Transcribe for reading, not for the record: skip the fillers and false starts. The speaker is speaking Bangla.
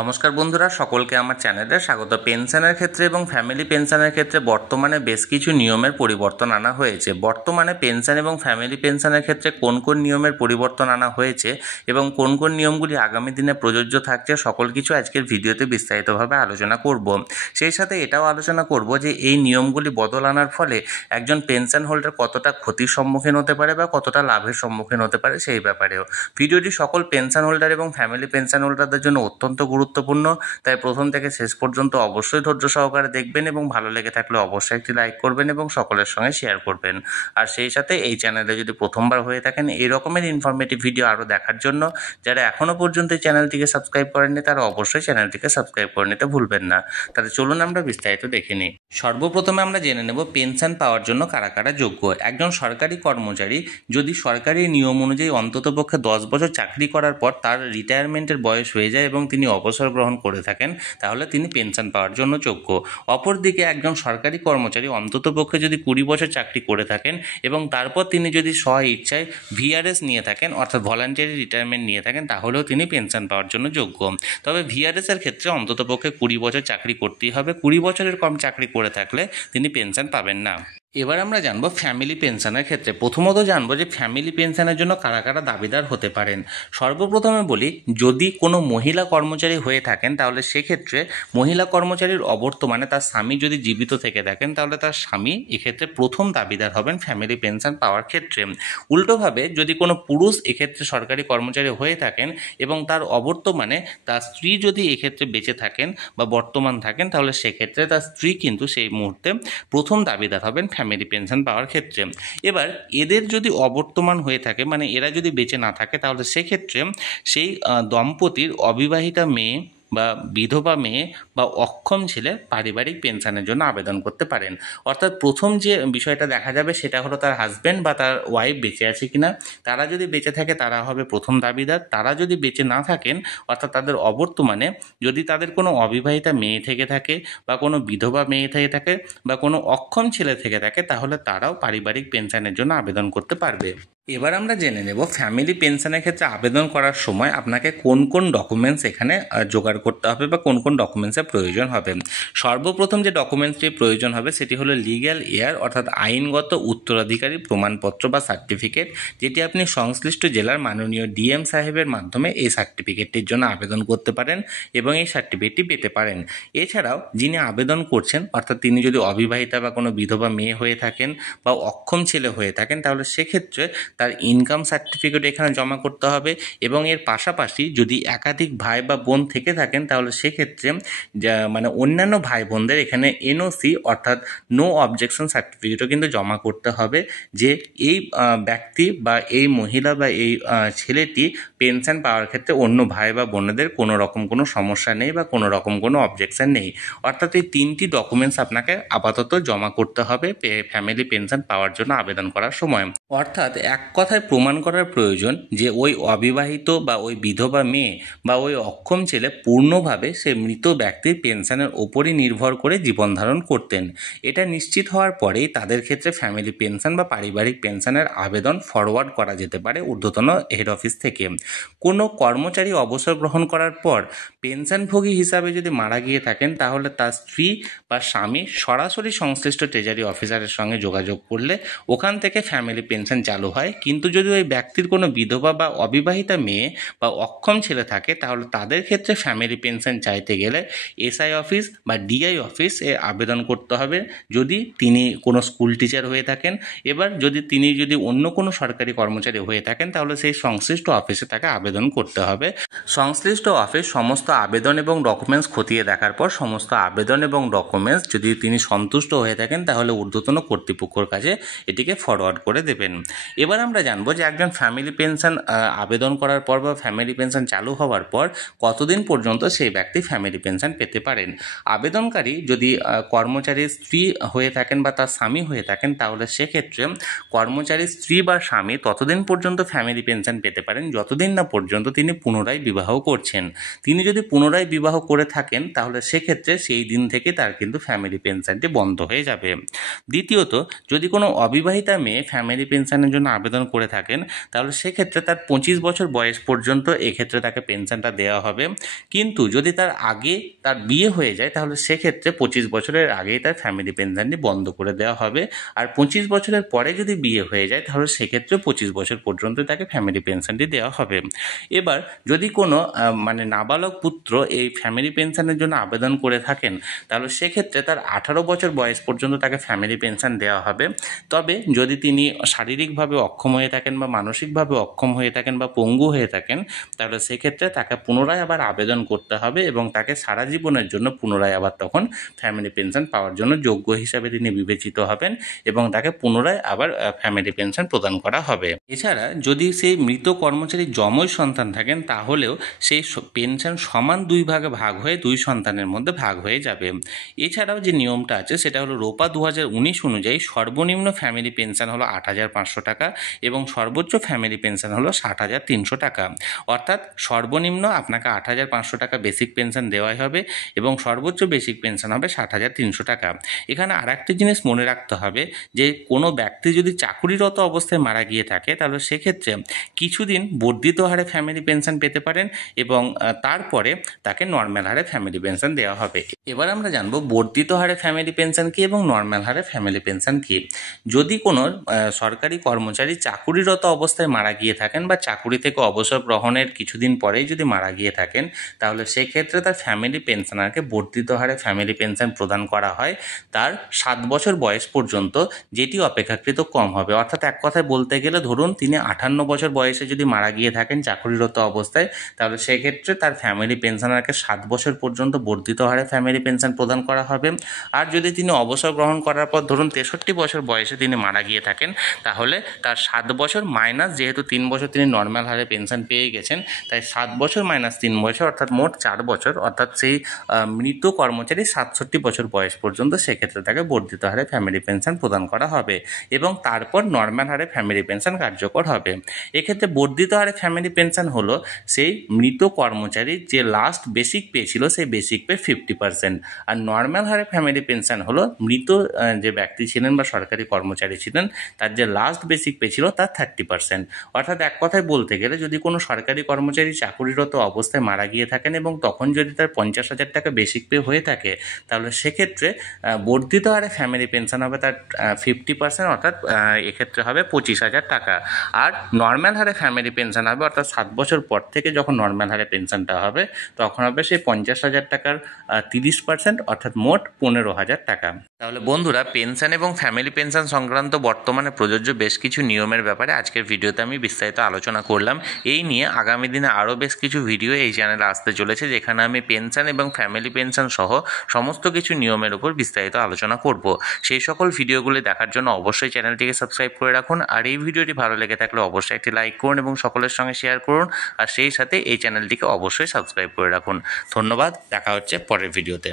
নমস্কার বন্ধুরা, সকলকে আমার চ্যানেলে স্বাগত। পেনশনের ক্ষেত্রে এবং ফ্যামিলি পেনশনের ক্ষেত্রে বর্তমানে বেশ কিছু নিয়মের পরিবর্তন আনা হয়েছে। বর্তমানে পেনশন এবং ফ্যামিলি পেনশনের ক্ষেত্রে কোন কোন নিয়মের পরিবর্তন আনা হয়েছে এবং কোন কোন নিয়মগুলি আগামী দিনে প্রযোজ্য থাকছে, সকল কিছু আজকের ভিডিওতে বিস্তারিতভাবে আলোচনা করব। সেই সাথে এটাও আলোচনা করব যে এই নিয়মগুলি বদল আনার ফলে একজন পেনশন হোল্ডার কতটা ক্ষতির সম্মুখীন হতে পারে বা কতটা লাভের সম্মুখীন হতে পারে সেই ব্যাপারেও। ভিডিওটি সকল পেনশন হোল্ডার এবং ফ্যামিলি পেনশন হোল্ডারদের জন্য অত্যন্ত গুরুত্বপূর্ণ, তাই প্রথম থেকে শেষ পর্যন্ত অবশ্যই ধৈর্য সহকারে দেখবেন এবং ভালো লেগে থাকলে অবশ্যই একটি লাইক করবেন এবং সকলের সঙ্গে শেয়ার করবেন। আর সেই সাথে এই চ্যানেলে যদি প্রথমবার হয়ে থাকেন এই রকমের ইনফরমেটিভ ভিডিও আরও দেখার জন্য যারা এখনও পর্যন্ত এই চ্যানেলটিকে সাবস্ক্রাইব করেননি তারা অবশ্যই চ্যানেলটিকে সাবস্ক্রাইব করে নিতে ভুলবেন না। তাহলে চলুন আমরা বিস্তারিত দেখে নিই। সর্বপ্রথমে আমরা জেনে নেব পেনশন পাওয়ার জন্য কারা কারা যোগ্য। একজন সরকারি কর্মচারী যদি সরকারি নিয়ম অনুযায়ী অন্ততপক্ষে 10 বছর চাকরি করার পর তার রিটায়ারমেন্টের বয়স হয়ে যায় এবং তিনি অবসর গ্রহণ করে থাকেন, তাহলে তিনি পেনশন পাওয়ার জন্য যোগ্য। অপরদিকে একজন সরকারি কর্মচারী অন্ততপক্ষে যদি 20 বছর চাকরি করে থাকেন এবং তারপর তিনি যদি স্ব ইচ্ছায় ভিআরএস নিয়ে থাকেন, অর্থাৎ ভলান্টারি রিটায়ারমেন্ট নিয়ে থাকেন, তাহলেও তিনি পেনশন পাওয়ার জন্য যোগ্য। তবে ভিআরএস এর ক্ষেত্রে অন্ততপক্ষে 20 বছর চাকরি করতেই হবে। 20 বছরের কম চাকরি করে থাকলে তিনি পেনশন পাবেন না। এবার আমরা জানবো ফ্যামিলি পেনশনের ক্ষেত্রে। প্রথমত জানবো যে ফ্যামিলি পেনশনের জন্য কারা কারা দাবিদার হতে পারেন। সর্বপ্রথমে বলি, যদি কোনো মহিলা কর্মচারী হয়ে থাকেন তাহলে সেক্ষেত্রে মহিলা কর্মচারীর অবর্তমানে তার স্বামী যদি জীবিত থেকে থাকেন তাহলে তার স্বামী এক্ষেত্রে প্রথম দাবিদার হবেন ফ্যামিলি পেনশন পাওয়ার ক্ষেত্রে। উল্টোভাবে যদি কোনো পুরুষ এক্ষেত্রে সরকারি কর্মচারী হয়ে থাকেন এবং তার অবর্তমানে তার স্ত্রী যদি এক্ষেত্রে বেঁচে থাকেন বা বর্তমান থাকেন, তাহলে সেক্ষেত্রে তার স্ত্রী কিন্তু সেই মুহূর্তে প্রথম দাবিদার হবেন ফ্যামিলি পেনশন পাওয়ার ক্ষেত্রে। এবার এদের যদি অবর্তমান হয়ে থাকে, মানে এরা যদি বেঁচে না থাকে, তাহলে সেক্ষেত্রে সেই দম্পতির অবিবাহিতা মেয়ে বা বিধবা মেয়ে বা অক্ষম ছেলে পারিবারিক পেনশনের জন্য আবেদন করতে পারেন। অর্থাৎ প্রথম যে বিষয়টা দেখা যাবে সেটা হলো তার হাজব্যান্ড বা তার ওয়াইফ বেঁচে আছে কিনা। তারা যদি বেঁচে থাকে তারা হবে প্রথম দাবিদার। তারা যদি বেঁচে না থাকেন, অর্থাৎ তাদের অবর্তমানে যদি তাদের কোনো অবিবাহিতা মেয়ে থেকে থাকে বা কোনো বিধবা মেয়ে থেকে থাকে বা কোনো অক্ষম ছেলে থেকে থাকে, তাহলে তারাও পারিবারিক পেনশনের জন্য আবেদন করতে পারবে। এবার আমরা জেনে নেব ফ্যামিলি পেনশনের ক্ষেত্রে আবেদন করার সময় আপনাকে কোন কোন ডকুমেন্টস এখানে জোগাড় করতে হবে বা কোন কোন ডকুমেন্টসের প্রয়োজন হবে। সর্বপ্রথম যে ডকুমেন্টসটি প্রয়োজন হবে সেটি হলো লিগ্যাল এয়ার, অর্থাৎ আইনগত উত্তরাধিকারী প্রমাণপত্র বা সার্টিফিকেট, যেটি আপনি সংশ্লিষ্ট জেলার মাননীয় ডিএম সাহেবের মাধ্যমে এই সার্টিফিকেটটির জন্য আবেদন করতে পারেন এবং এই সার্টিফিকেটটি পেতে পারেন। এছাড়াও যিনি আবেদন করছেন, অর্থাৎ তিনি যদি অবিবাহিতা বা কোনো বিধবা মেয়ে হয়ে থাকেন বা অক্ষম ছেলে হয়ে থাকেন, তাহলে সেক্ষেত্রে তার ইনকাম সার্টিফিকেট এখানে জমা করতে হবে এবং এর পাশাপাশি যদি একাধিক ভাই বা বোন থেকে থাকেন তাহলে সেক্ষেত্রে মানে অন্যান্য ভাই বোনদের এখানে এনওসি অর্থাৎ নো অবজেকশন সার্টিফিকেটও কিন্তু জমা করতে হবে যে এই ব্যক্তি বা এই মহিলা বা এই ছেলেটি পেনশন পাওয়ার ক্ষেত্রে অন্য ভাই বা বোনেদের কোনো রকম কোনো সমস্যা নেই বা কোনো রকম কোনো অবজেকশন নেই। অর্থাৎ এই 3টি ডকুমেন্টস আপনাকে আপাতত জমা করতে হবে ফ্যামিলি পেনশন পাওয়ার জন্য আবেদন করার সময়। অর্থাৎ এক কথায় প্রমাণ করার প্রয়োজন যে ওই অবিবাহিত বা ওই বিধবা মেয়ে বা ওই অক্ষম ছেলে পূর্ণভাবে সে মৃত ব্যক্তির পেনশনের ওপরই নির্ভর করে জীবন ধারণ করতেন। এটা নিশ্চিত হওয়ার পরেই তাদের ক্ষেত্রে ফ্যামিলি পেনশন বা পারিবারিক পেনশনের আবেদন ফরওয়ার্ড করা যেতে পারে ঊর্ধ্বতন হেড অফিস থেকে। কোনো কর্মচারী অবসর গ্রহণ করার পর পেনশনভোগী হিসাবে যদি মারা গিয়ে থাকেন, তাহলে তার স্ত্রী বা স্বামী সরাসরি সংশ্লিষ্ট ট্রেজারি অফিসারের সঙ্গে যোগাযোগ করলে ওখান থেকে ফ্যামিলি পেনশন চালু হয়। কিন্তু যদি ওই ব্যক্তির কোনো বিধবা বা অবিবাহিতা মেয়ে বা অক্ষম ছেলে থাকে, তাহলে তাদের ক্ষেত্রে ফ্যামিলি পেনশন চাইতে গেলে এসআই অফিস বা ডিআই অফিস এ আবেদন করতে হবে যদি তিনি কোনো স্কুল টিচার হয়ে থাকেন। এবার তিনি যদি অন্য কোনো সরকারি কর্মচারী হয়ে থাকেন, তাহলে সেই সংশ্লিষ্ট অফিসে তাকে আবেদন করতে হবে। সংশ্লিষ্ট অফিস সমস্ত আবেদন এবং ডকুমেন্টস খতিয়ে দেখার পর সমস্ত আবেদন এবং ডকুমেন্টস যদি তিনি সন্তুষ্ট হয়ে থাকেন, তাহলে ঊর্ধ্বতন কর্তৃপক্ষের কাছে এটিকে ফরওয়ার্ড করে দেবেন। এবার আমরা জানবো যে একজন ফ্যামিলি পেনশন আবেদন করার পর বা ফ্যামিলি পেনশন চালু হওয়ার পর কতদিন পর্যন্ত সেই ব্যক্তি ফ্যামিলি পেনশন পেতে পারেন। আবেদনকারী যদি কর্মচারীর স্ত্রী হয়ে থাকেন বা তার স্বামী হয়ে থাকেন, তাহলে সেক্ষেত্রে কর্মচারীর স্ত্রী বা স্বামী ততদিন পর্যন্ত ফ্যামিলি পেনশন পেতে পারেন যতদিন যতদিন না পর্যন্ত তিনি পুনরায় বিবাহ করছেন। তিনি যদি পুনরায় বিবাহ করে থাকেন তাহলে সেক্ষেত্রে সেই দিন থেকে তার কিন্তু ফ্যামিলি পেনশনটি বন্ধ হয়ে যাবে। দ্বিতীয়ত, যদি কোনো অবিবাহিতা মেয়ে ফ্যামিলি পেনশনের জন্য আবেদন করে থাকেন তাহলে সেক্ষেত্রে তার 25 বছর বয়স পর্যন্ত এক্ষেত্রে তাকে পেনশনটা দেওয়া হবে। কিন্তু যদি তার আগে তার বিয়ে হয়ে যায় তাহলে সেক্ষেত্রে 25 বছরের আগেই তার ফ্যামিলি পেনশনটি বন্ধ করে দেওয়া হবে। আর 25 বছরের পরে যদি বিয়ে হয়ে যায় তাহলে সেক্ষেত্রে 25 বছর পর্যন্ত তাকে ফ্যামিলি পেনশনটি দেওয়া হবে। এবার যদি কোনো নাবালক পুত্র এই ফ্যামিলি পেনশনের জন্য আবেদন করে থাকেন তাহলে সেক্ষেত্রে তার 18 বছর বয়স পর্যন্ত তাকে ফ্যামিলি পেনশন দেওয়া হবে। তবে যদি তিনি শারীরিকভাবে অক্ষম হয়ে থাকেন বা মানসিকভাবে অক্ষম হয়ে থাকেন বা পঙ্গু হয়ে থাকেন তাহলে সেক্ষেত্রে তাকে পুনরায় আবার আবেদন করতে হবে এবং তাকে সারা জীবনের জন্য পুনরায় আবার তখন ফ্যামিলি পেনশন পাওয়ার জন্য যোগ্য হিসাবে তিনি বিবেচিত হবেন এবং তাকে পুনরায় আবার ফ্যামিলি পেনশন প্রদান করা হবে। এছাড়া যদি সেই মৃত কর্মচারী যমজ সন্তান থাকেন তাহলেও সেই পেনশন সমান 2 ভাগে ভাগ হয়ে 2 সন্তানের মধ্যে ভাগ হয়ে যাবে। এছাড়াও যে নিয়মটা আছে সেটা হলো রোপা 2019 অনুযায়ী সর্বনিম্ন ফ্যামিলি পেনশন হলো 8,500 টাকা এবং সর্বোচ্চ ফ্যামিলি পেনশন হলো 60,300 টাকা। অর্থাৎ সর্বনিম্ন আপনাকে 8,500 টাকা বেসিক পেনশন দেওয়াই হবে এবং সর্বোচ্চ বেসিক পেনশন হবে 60,300 টাকা। এখানে আরেকটি জিনিস মনে রাখতে হবে যে কোনো ব্যক্তি যদি চাকুরিরত অবস্থায় মারা গিয়ে থাকে তাহলে সেক্ষেত্রে কিছুদিন বর্ধিত হারে ফ্যামিলি পেনশন পেতে পারেন এবং তারপরে তাকে নর্মাল হারে ফ্যামিলি পেনশন দেওয়া হবে। এবার আমরা জানবো বর্ধিত হারে ফ্যামিলি পেনশন কি এবং নর্মাল হারে ফ্যামিলি পেনশন কি। যদি কোনো সরকারি কর্মচারী চাকুরিরত অবস্থায় মারা গিয়ে থাকেন বা চাকুরি থেকে অবসর গ্রহণের কিছুদিন পরেই যদি মারা গিয়ে থাকেন তাহলে সেক্ষেত্রে তার ফ্যামিলি পেনশনারকে বর্ধিত হারে ফ্যামিলি পেনশন প্রদান করা হয় তার 7 বছর বয়স পর্যন্ত, যেটি অপেক্ষাকৃত কম হবে। অর্থাৎ এক কথায় বলতে গেলে ধরুন তিনি 58 বছর বয়সে যদি মারা গিয়ে থাকেন চাকুরিরত অবস্থায় তাহলে সেক্ষেত্রে তার ফ্যামিলি পেনশনারকে 7 বছর পর্যন্ত বর্ধিত হারে ফ্যামিলি পেনশন প্রদান করা হবে। আর যদি তিনি অবসর গ্রহণ করার পর ধরুন 63 বছর বয়সে তিনি মারা গিয়ে থাকেন তাহলে তার 7 বছর মাইনাস, যেহেতু 3 বছর তিনি নর্মাল হারে পেনশন পেয়ে গেছেন তাই 7 বছর মাইনাস 3 বছর অর্থাৎ মোট 4 বছর, অর্থাৎ সেই মৃত কর্মচারী 67 বছর বয়স পর্যন্ত সেক্ষেত্রে তাকে বর্ধিত হারে ফ্যামিলি পেনশন প্রদান করা হবে এবং তারপর নর্মাল হারে ফ্যামিলি পেনশন কার্যকর হবে। এক্ষেত্রে বর্ধিত হারে ফ্যামিলি পেনশন হলো সেই মৃত কর্মচারী যে লাস্ট বেসিক পে ছিল সেই বেসিক পে 50%, আর নর্মাল হারে ফ্যামিলি পেনশন হলো মৃত যে ব্যক্তি ছিলেন বা সরকারি কর্মচারী ছিলেন তার যে লাস্ট বেসিক পে ছিল তার 30%। অর্থাৎ এক কথায় বলতে গেলে যদি কোনো সরকারি কর্মচারী চাকুরিরত অবস্থায় মারা গিয়ে থাকেন এবং তখন যদি তার 50,000 টাকা বেসিক পে হয়ে থাকে তাহলে সেক্ষেত্রে বর্ধিত হারে ফ্যামিলি পেনশন হবে তার 50%, অর্থাৎ এক্ষেত্রে হবে 25,000 টাকা। আর নর্মাল হারে ফ্যামিলি পেনশন হবে অর্থাৎ 7 বছর পর থেকে যখন নর্মাল হারে পেনশনটা হবে তখন হবে সেই 50,000 টাকার 30%, অর্থাৎ মোট 15,000 টাকা। তাহলে বন্ধুরা, পেনশন এবং ফ্যামিলি পেনশন সংক্রান্ত বর্তমানে প্রযোজ্য বেশ কিছু নিয়মের ব্যাপারে আজকের ভিডিওতে আমি বিস্তারিত আলোচনা করলাম। এই নিয়ে আগামী দিনে আরও বেশ কিছু ভিডিও এই চ্যানেলে আসতে চলেছে যেখানে আমি পেনশন এবং ফ্যামিলি পেনশন সহ সমস্ত কিছু নিয়মের উপর বিস্তারিত আলোচনা করব। সেই সকল ভিডিওগুলি দেখার জন্য অবশ্যই চ্যানেলটিকে সাবস্ক্রাইব করে রাখুন। আর এই ভিডিওটি ভালো লেগে থাকলে অবশ্যই একটি লাইক করুন এবং সকলের সঙ্গে শেয়ার করুন। আর সেই সাথে এই চ্যানেলটিকে অবশ্যই সাবস্ক্রাইব করে রাখুন। ধন্যবাদ, দেখা হচ্ছে পরের ভিডিওতে।